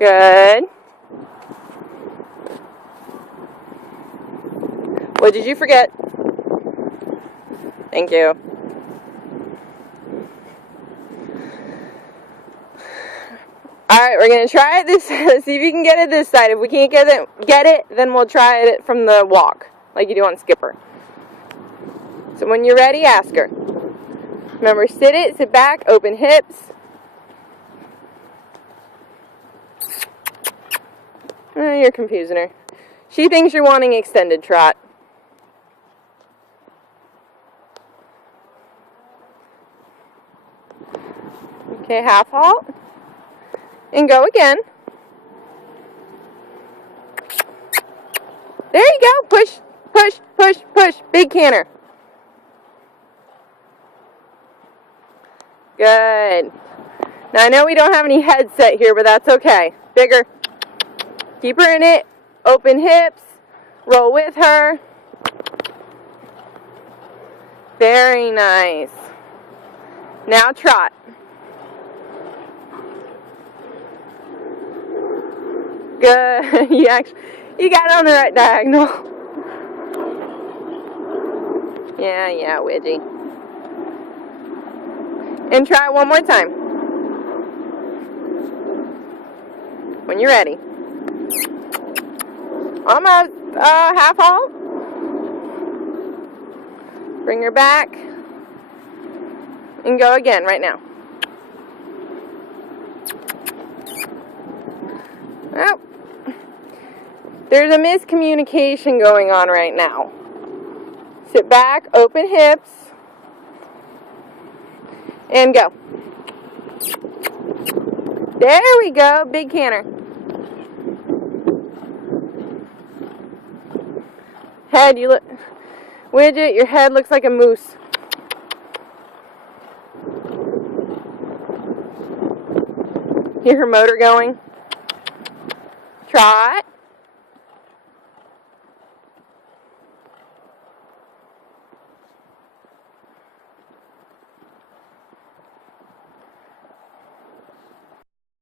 Good. What did you forget? Thank you. Alright, we're going to try it this side. See if you can get it this side. If we can't get it, then we'll try it from the walk, like you do on Skipper. So when you're ready, ask her. Remember, sit back, open hips. You're confusing her. She thinks you're wanting extended trot. Okay, half halt. And go again. There you go. Push, push, push, push. Big canter. Good. Now I know we don't have any headset here, but that's okay. Bigger. Keep her in it. Open hips. Roll with her. Very nice. Now trot. Good. You got it on the right diagonal. Yeah, Widgie. And try it one more time. When you're ready. Almost. Half halt. Bring her back. And go again right now. Oh. There's a miscommunication going on right now. Sit back, open hips, and go. There we go, big canter. Head, you look, Widget, your head looks like a moose. Hear her motor going? Trot.